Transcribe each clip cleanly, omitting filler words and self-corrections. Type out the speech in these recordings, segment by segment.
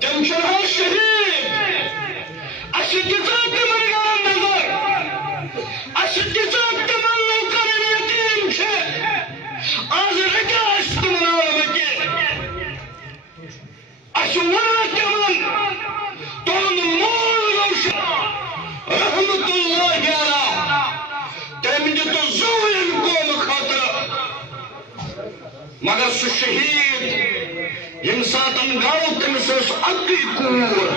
تم شہید مگر سہ شہید یم سات گو تمس اکی کور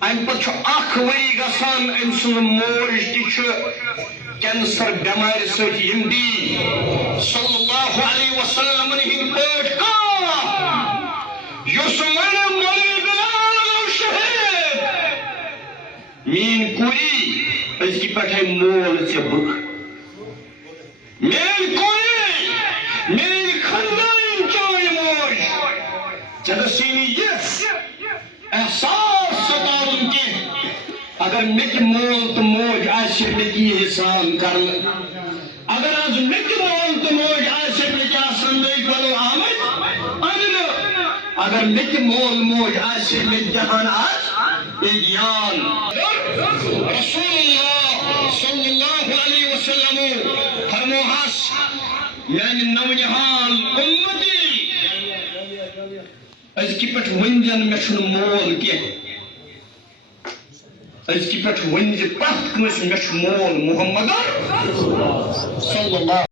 ام پہ اخ وری گسان ام سن موج تہ کینسر بیمار ست دی صلی اللہ علیہ وسلم ہند پاٹ اس مولوی بلال گو شہید مین کوری ازکی پہ مول ے بک مین کوری میری خاندان چاہے موج جلسینی یہ احساس ستاون کی اگر مک مول تو موج آسے مکی حسان کرن اگر آج مک مول تو موج آسے مکی آسان نہیں کرو آمد اگر مک مول موج آسے مک جہان آج ایگیان رسول اللہ صلی اللہ علیہ وسلم فرموہاس یعنی نوجہان امتی از کی پٹ ونجن میں چھن مول کی از کی پٹ ونج پرت کنس میں چھن مول محمد صلی اللہ